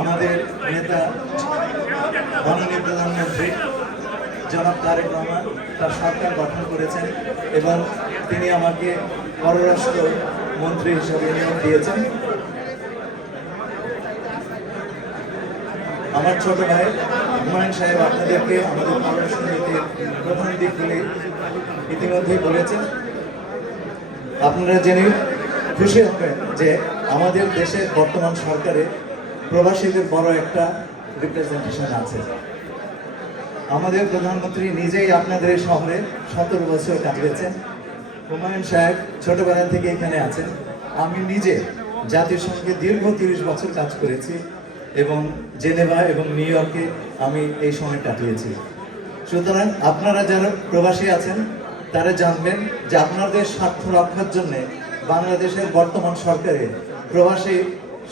আমাদের নেতা মাননীয় প্রধানমন্ত্রী জনাব তারেক রহমান তার সরকার গঠন করেছেন এবং তিনি আমাকে পররাষ্ট্র মন্ত্রী হিসেবে নিয়োগ দিয়েছেন। আমার ছোট ভাই হুমায়ুন সাহেব আপনাদেরকে আমাদের পররাষ্ট্র নীতির প্রধান দিকগুলি ইতিমধ্যেই বলেছেন। আপনারা জেনে খুশি হবেন যে আমাদের দেশের বর্তমান সরকারে প্রবাসীদের বড় একটা রিপ্রেজেন্টেশন আছে। আমাদের প্রধানমন্ত্রী নিজেই আপনাদের এই শহরে 17 বছর কাটিয়েছেন। হুমায়ুন সাহেব ছোটবেলা থেকে এখানে আছেন। আমি নিজে জাতিসংঘে দীর্ঘ 30 বছর কাজ করেছি এবং জেনেভা এবং নিউ ইয়র্কে আমি এই সময় কাটিয়েছি। সুতরাং আপনারা যারা প্রবাসী আছেন তারা জানবেন যে আপনাদের স্বার্থ রক্ষার জন্য বাংলাদেশের বর্তমান সরকারে প্রবাসী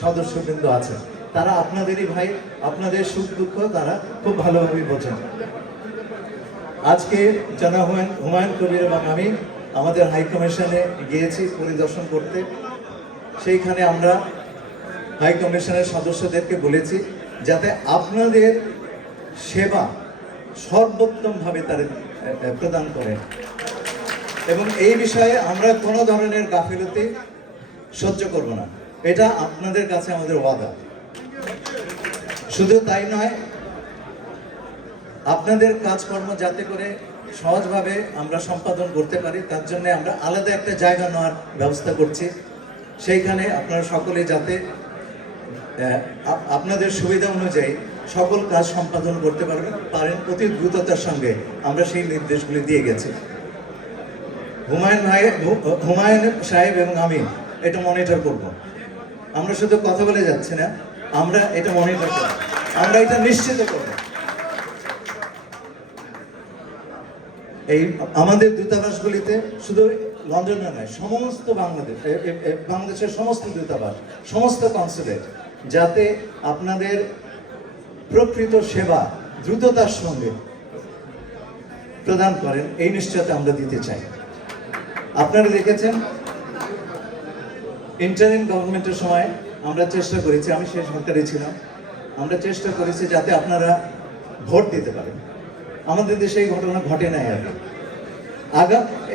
সদস্যবৃন্দ আছে। তারা আপনাদেরই ভাই, আপনাদের সুখ দুঃখ তারা খুব ভালোভাবে বোঝেন। আজকে জনাব হুমায়ুন কবির এবং আমি আমাদের হাই কমিশনে গিয়েছি পরিদর্শন করতে। সেইখানে আমরা হাই কমিশনের সদস্যদেরকে বলেছি যাতে আপনাদের সেবা সর্বোত্তমভাবে তারা প্রদান করেন এবং এই বিষয়ে আমরা কোনো ধরনের গাফিলতি সহ্য করব না। এটা আপনাদের কাছে আমাদের ওয়াদা। শুধু তাই নয়, আপনাদের কাজকর্ম যাতে করে সহজভাবে আমরা সম্পাদন করতে পারি তার জন্য আমরা আলাদা একটা জায়গা নেওয়ার ব্যবস্থা করছি। সেইখানে আপনারা সকলে যাতে আপনাদের সুবিধা অনুযায়ী সকল কাজ সম্পাদন করতে পারেন অতি দ্রুততার সঙ্গে আমরা সেই নির্দেশগুলি দিয়ে গেছি। হুমায়ুন সাহেব এবং আমি এটা মনিটর করব। আমরা শুধু কথা বলে যাচ্ছি না, আমরা এটা মনিটর করব, আমরা এটা নিশ্চিত করব। এই আমাদের দূতাবাসগুলিতে শুধু লন্ডনে নয়, সমস্ত বাংলাদেশের সমস্ত দূতাবাস, সমস্ত কনসুলেট যাতে আপনাদের প্রকৃত সেবা দ্রুততার সঙ্গে প্রদান করেন এই নিশ্চয়তা আমরা দিতে চাই। আপনারা দেখেছেন ইন্টারিম গভর্নমেন্টের সময় আমরা চেষ্টা করেছি, আমি সেই সরকারে ছিলাম, আমরা চেষ্টা করেছি যাতে আপনারা ভোট দিতে পারেন। আমাদের দেশে এই ঘটনা ঘটে নাই আগে।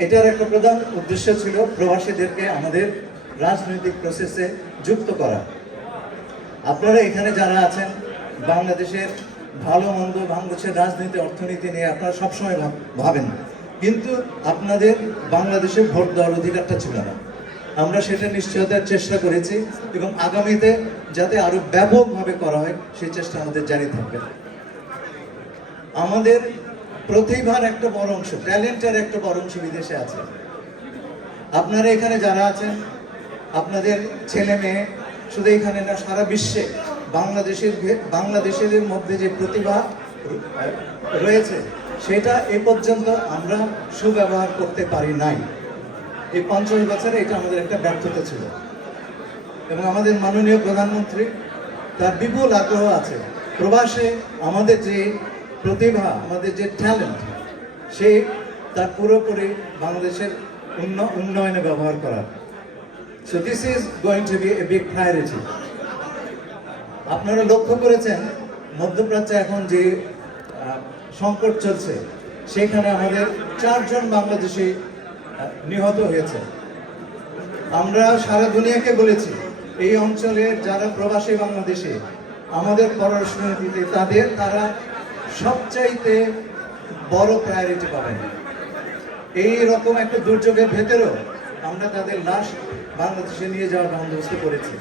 এটার একটা প্রধান উদ্দেশ্য ছিল প্রবাসীদেরকে আমাদের রাজনৈতিক প্রসেসে যুক্ত করা। আপনারা এখানে যারা আছেন বাংলাদেশের ভালো মন্দ, বাংলাদেশের রাজনীতি অর্থনীতি নিয়ে আপনারা সবসময় ভাবেন, কিন্তু আপনাদের বাংলাদেশে ভোট দেওয়ার অধিকারটা ছিল না। আমরা সেটা নিশ্চয়তার চেষ্টা করেছি এবং আগামীতে যাতে আরো ব্যাপকভাবে করা হয় সেই চেষ্টা আমাদের জারি থাকবে। আমাদের প্রতিভার একটা বড় অংশ, ট্যালেন্টের একটা বড় অংশ বিদেশে আছে। আপনারা এখানে যারা আছেন, আপনাদের ছেলে মেয়ে শুধু এখানে না, সারা বিশ্বে বাংলাদেশের মধ্যে যে প্রতিভা রয়েছে সেটা এ পর্যন্ত আমরা সুব্যবহার করতে পারি নাই। এই 50 বছরে এটা আমাদের একটা ব্যর্থতা ছিল এবং আমাদের মাননীয় প্রধানমন্ত্রী তার বিপুল আগ্রহ আছে প্রবাসে আমাদের যে প্রতিভা, আমাদের যে ট্যালেন্ট, সে তার পুরোপুরি বাংলাদেশের উন্নয়নে ব্যবহার করার। So this is going to be a big priority. আপনারা লক্ষ্য করেছেন মধ্যপ্রাচ্যে এখন যে সংকট চলছে সেখানে আমাদের 4 জন বাংলাদেশি নিহত হয়েছে। আমরা সারা দুনিয়াকে বলেছি এই অঞ্চলের যারা প্রবাসী বাংলাদেশি আমাদের পররাষ্ট্রনীতিতে তারা সবচাইতে বড় প্রায়োরিটি পাবেন। এই রকম একটা দুর্যোগের ভেতরেও আমরা তাদের লাশ বাংলাদেশে নিয়ে যাওয়ার বন্দোবস্ত করেছি।